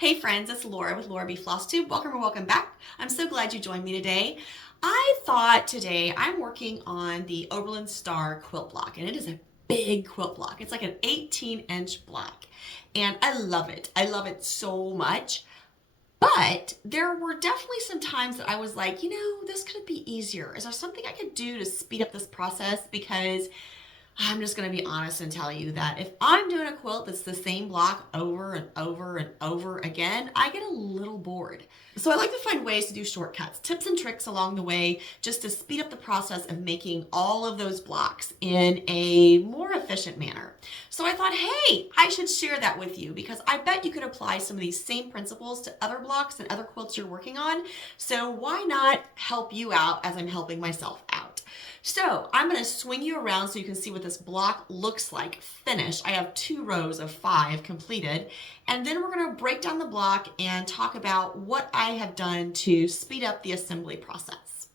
Hey friends, it's Laura with Laura B. Floss Tube. Welcome or welcome back. I'm so glad you joined me today. I thought today I'm working on the Oberlin Star quilt block, and it is a big quilt block. It's like an 18-inch block, and I love it. I love it so much. But there were definitely some times that I was like, this could be easier. Is there something I could do to speed up this process? Because I'm just going to be honest and tell you that if I'm doing a quilt that's the same block over and over and over again, I get a little bored. So I like to find ways to do shortcuts, tips and tricks along the way, just to speed up the process of making all of those blocks in a more efficient manner. So I thought, hey, I should share that with you because I bet you could apply some of these same principles to other blocks and other quilts you're working on. So why not help you out as I'm helping myself out? So I'm going to swing you around so you can see what this block looks like finished. I have 2 rows of 5 completed, and then we're going to break down the block and talk about what I have done to speed up the assembly process.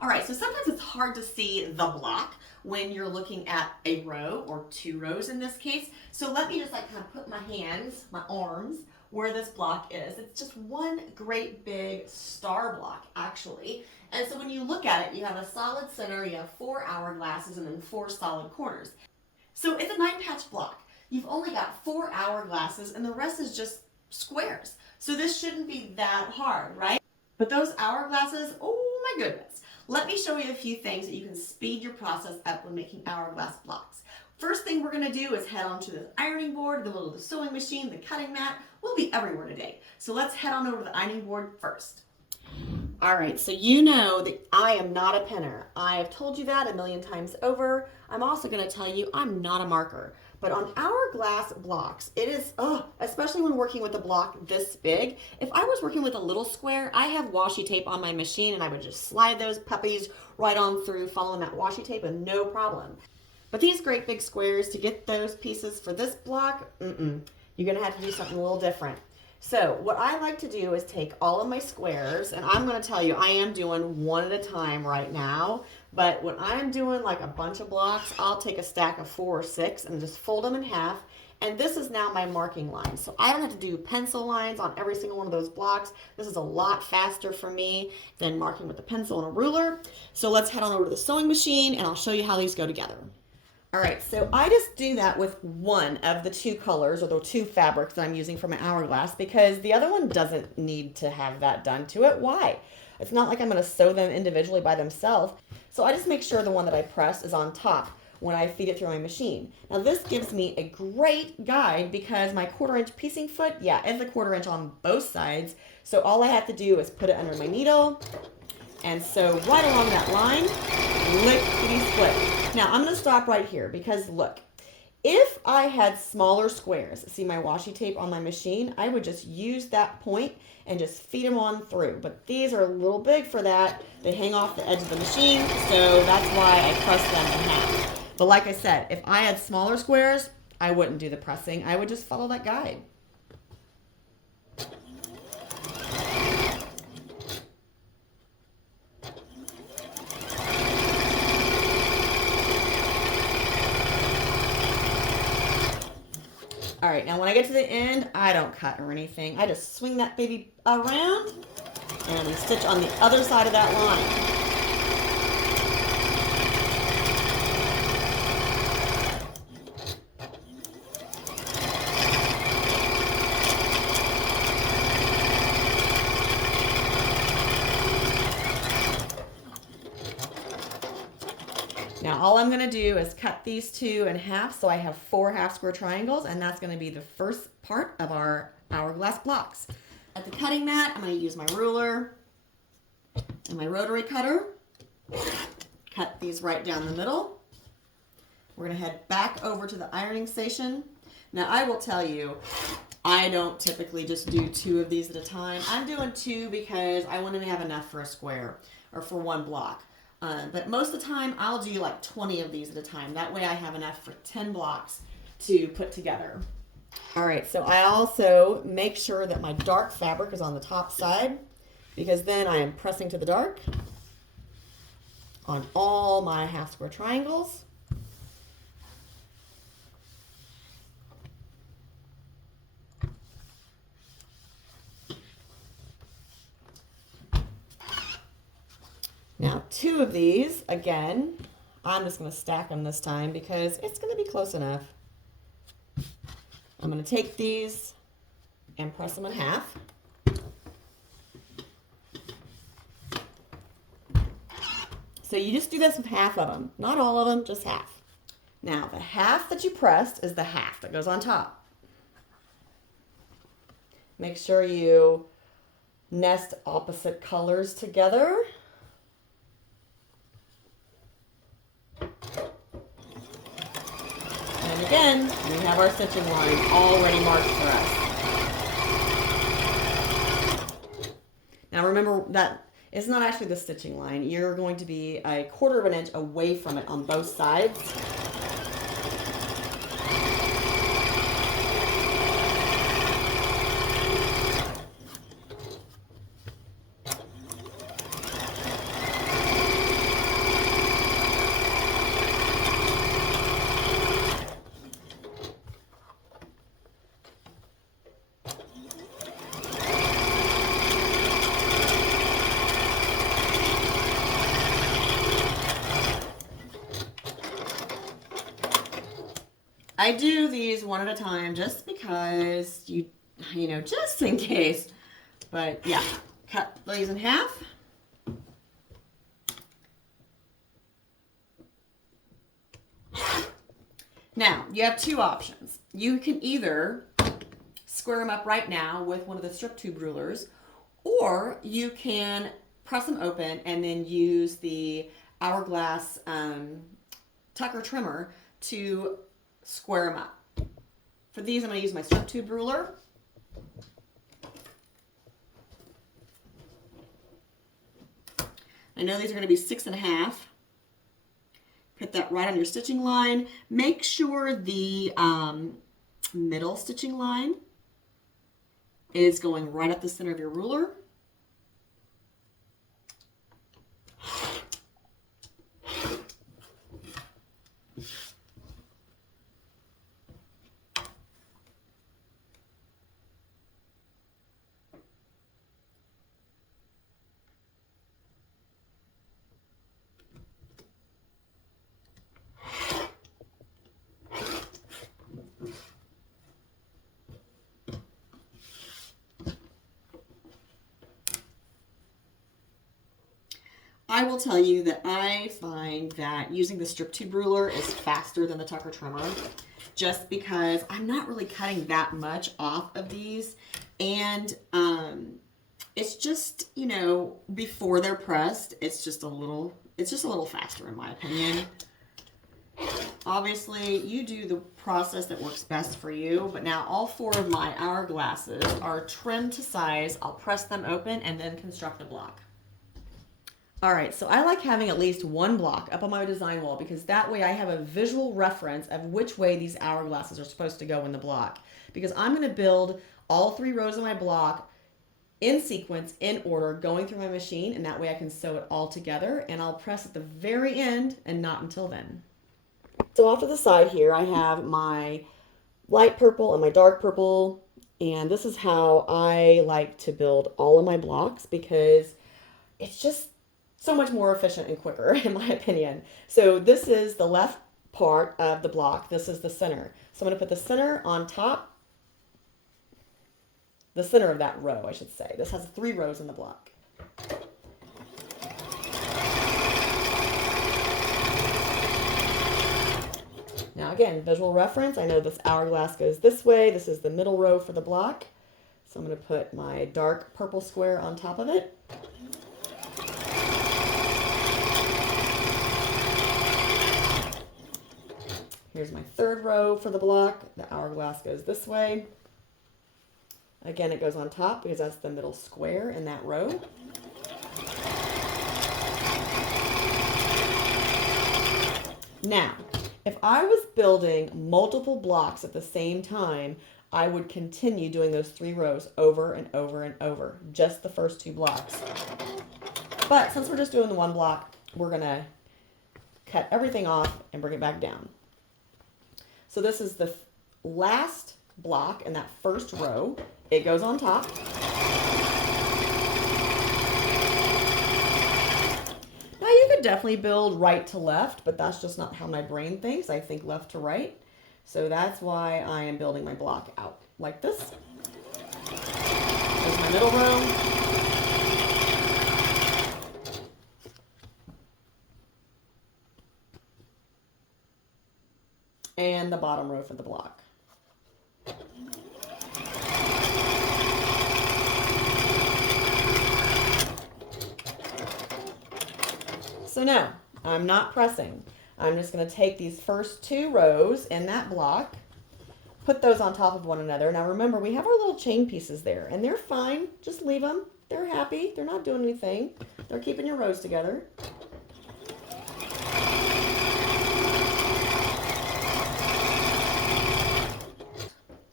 All right, so sometimes it's hard to see the block when you're looking at a row or 2 rows in this case. So let me just kind of put my hands, my arms, where this block is. It's just one great big star block actually. And so when you look at it, you have a solid center, you have 4 hourglasses, and then 4 solid corners. So it's a 9-patch block. You've only got 4 hourglasses and the rest is just squares. So this shouldn't be that hard, right? But those hourglasses, oh my goodness. Let me show you a few things that you can speed your process up when making hourglass blocks. First thing we're going to do is head on to the ironing board, the little sewing machine, the cutting mat. We'll be everywhere today. So let's head on over to the ironing board first. All right, so you know that I am not a pinner. I have told you that a million times over. I'm also going to tell you I'm not a marker. But on hourglass blocks, it is, especially when working with a block this big, if I was working with a little square, I have washi tape on my machine and I would just slide those puppies right on through following that washi tape and no problem. But these great big squares, to get those pieces for this block, you're going to have to do something a little different. So what I like to do is take all of my squares, and I'm going to tell you I am doing one at a time right now, but when I'm doing like a bunch of blocks, I'll take a stack of 4 or 6 and just fold them in half, and this is now my marking line. So I don't have to do pencil lines on every single one of those blocks. This is a lot faster for me than marking with a pencil and a ruler. So let's head on over to the sewing machine and I'll show you how these go together. All right, so I just do that with one of the 2 colors or the 2 fabrics that I'm using for my hourglass because the other one doesn't need to have that done to it. Why? It's not like I'm going to sew them individually by themselves. So I just make sure the one that I press is on top when I feed it through my machine. Now this gives me a great guide because my 1/4-inch piecing foot, it's a 1/4 inch on both sides. So all I have to do is put it under my needle and sew right along that line, lickety-split. Now I'm going to stop right here because look, if I had smaller squares, see my washi tape on my machine, I would just use that point and just feed them on through. But these are a little big for that. They hang off the edge of the machine, so that's why I press them in half. But like I said, if I had smaller squares, I wouldn't do the pressing. I would just follow that guide. All right, now when I get to the end, I don't cut or anything. I just swing that baby around and stitch on the other side of that line. Now all I'm going to do is cut these 2 in half so I have 4 half square triangles, and that's going to be the first part of our hourglass blocks. At the cutting mat, I'm going to use my ruler and my rotary cutter. Cut these right down the middle. We're going to head back over to the ironing station. Now I will tell you, I don't typically just do 2 of these at a time. I'm doing 2 because I want to have enough for a square or for one block. But most of the time, I'll do like 20 of these at a time. That way I have enough for 10 blocks to put together. All right, so I also make sure that my dark fabric is on the top side because then I am pressing to the dark on all my half square triangles. Now, 2 of these, again, I'm just going to stack them this time because it's going to be close enough. I'm going to take these and press them in half. So you just do this with half of them, not all of them, just half. Now, the half that you pressed is the half that goes on top. Make sure you nest opposite colors together. And again, we have our stitching line already marked for us. Now remember that it's not actually the stitching line. You're going to be 1/4 of an inch away from it on both sides. I do these one at a time just because you know, just in case. But yeah, cut these in half. Now, you have 2 options. You can either square them up right now with one of the strip tube rulers, or you can press them open and then use the hourglass tucker trimmer to square them up. For these, I'm going to use my strip tube ruler. I know these are going to be 6.5. Put that right on your stitching line. Make sure the middle stitching line is going right up the center of your ruler. I will tell you that I find that using the strip tube ruler is faster than the tucker trimmer, just because I'm not really cutting that much off of these, and it's just, you know, before they're pressed, it's just a little faster in my opinion. Obviously, you do the process that works best for you, but now all 4 of my hourglasses are trimmed to size. I'll press them open and then construct a block. All right, so I like having at least 1 block up on my design wall because that way I have a visual reference of which way these hourglasses are supposed to go in the block. Because I'm going to build all 3 rows of my block in sequence, in order, going through my machine, and that way I can sew it all together, and I'll press at the very end and not until then. So off to the side here, I have my light purple and my dark purple, and this is how I like to build all of my blocks because it's just so much more efficient and quicker, in my opinion. So this is the left part of the block. This is the center. So I'm going to put the center on top, the center of that row, I should say. This has 3 rows in the block. Now again, visual reference. I know this hourglass goes this way. This is the middle row for the block. So I'm going to put my dark purple square on top of it. Here's my 3rd row for the block. The hourglass goes this way. Again, it goes on top because that's the middle square in that row. Now, if I was building multiple blocks at the same time, I would continue doing those 3 rows over and over and over, just the first 2 blocks. But since we're just doing the 1 block, we're going to cut everything off and bring it back down. So this is the last block in that first row. It goes on top. you could definitely build right to left, but that's just not how my brain thinks. I think left to right. So that's why I am building my block out like this. There's my middle row. And the bottom row for the block. So now, I'm not pressing. I'm just going to take these first 2 rows in that block, put those on top of one another. Now remember, we have our little chain pieces there, and they're fine. Just leave them. They're happy. They're not doing anything. They're keeping your rows together.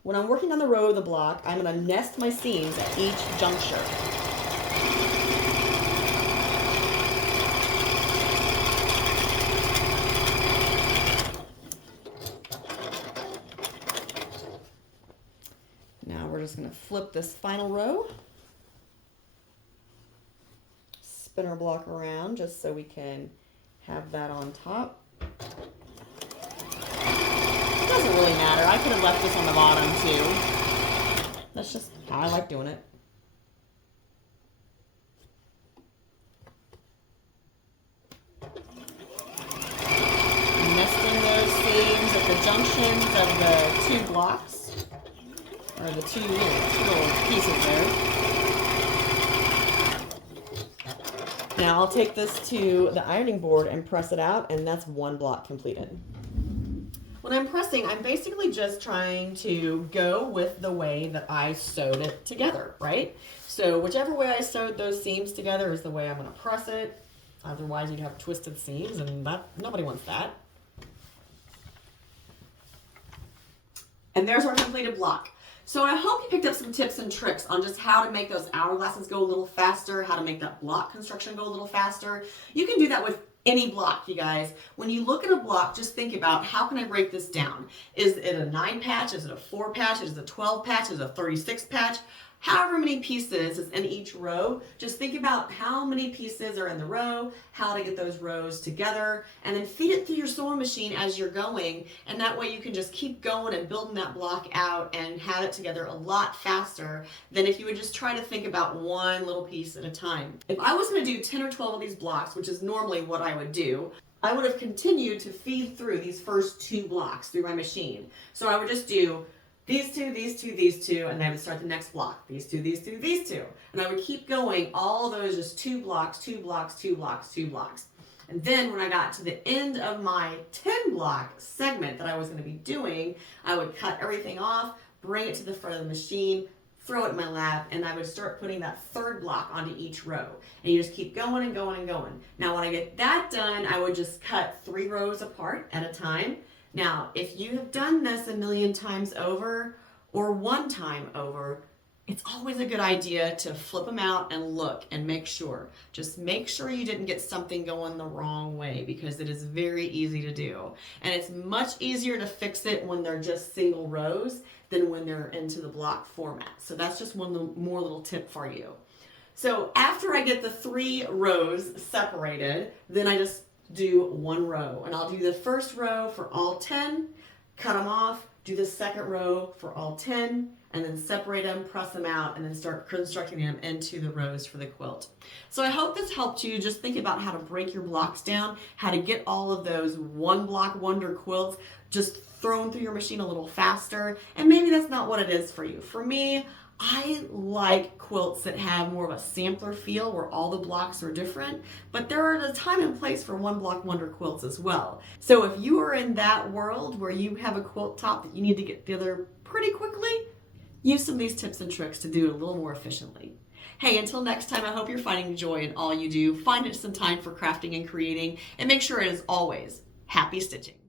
When I'm working on the row of the block, I'm going to nest my seams at each juncture. Now we're just going to flip this final row, spin our block around just so we can have that on top. It doesn't really matter. I could have left this on the bottom too. That's just how I like doing it. Nesting those seams at the junctions of the 2 blocks. Or the two little pieces there. Now I'll take this to the ironing board and press it out, and that's 1 block completed. When I'm pressing, I'm basically just trying to go with the way that I sewed it together, right? So whichever way I sewed those seams together is the way I'm going to press it. Otherwise you'd have twisted seams, and nobody wants that. And there's our completed block. So I hope you picked up some tips and tricks on just how to make those hourglasses go a little faster, how to make that block construction go a little faster. You can do that with any block, you guys. When you look at a block, just think about, how can I break this down? Is it a 9 patch? Is it a 4 patch? Is it a 12 patch? Is it a 36 patch? However many pieces is in each row, just think about how many pieces are in the row, how to get those rows together, and then feed it through your sewing machine as you're going, and that way you can just keep going and building that block out and have it together a lot faster than if you would just try to think about one little piece at a time. If I was going to do 10 or 12 of these blocks, which is normally what I would do, I would have continued to feed through these first 2 blocks through my machine. So I would just do these 2, these 2, these 2, and I would start the next block. These 2, these 2, these 2. And I would keep going, all those just 2 blocks, 2 blocks, 2 blocks, 2 blocks. And then when I got to the end of my 10 block segment that I was going to be doing, I would cut everything off, bring it to the front of the machine, throw it in my lap, and I would start putting that 3rd block onto each row. And you just keep going and going and going. Now when I get that done, I would just cut 3 rows apart at a time. Now, if you have done this a million times over or 1 time over, it's always a good idea to flip them out and look and make sure. Just make sure you didn't get something going the wrong way, because it is very easy to do. And it's much easier to fix it when they're just single rows than when they're into the block format. So that's just one more little tip for you. So after I get the 3 rows separated, then I just do 1 row, and I'll do the first row for all 10, cut them off, do the second row for all 10, and then separate them, press them out, and then start constructing them into the rows for the quilt. So I hope this helped you just think about how to break your blocks down, how to get all of those 1 block wonder quilts just thrown through your machine a little faster. And maybe that's not what it is for you. For me, I like quilts that have more of a sampler feel where all the blocks are different, but there are a time and place for 1 block wonder quilts as well. So if you are in that world where you have a quilt top that you need to get together pretty quickly, use some of these tips and tricks to do it a little more efficiently. Hey, until next time, I hope you're finding joy in all you do. Find some time for crafting and creating, and make sure it is always happy stitching.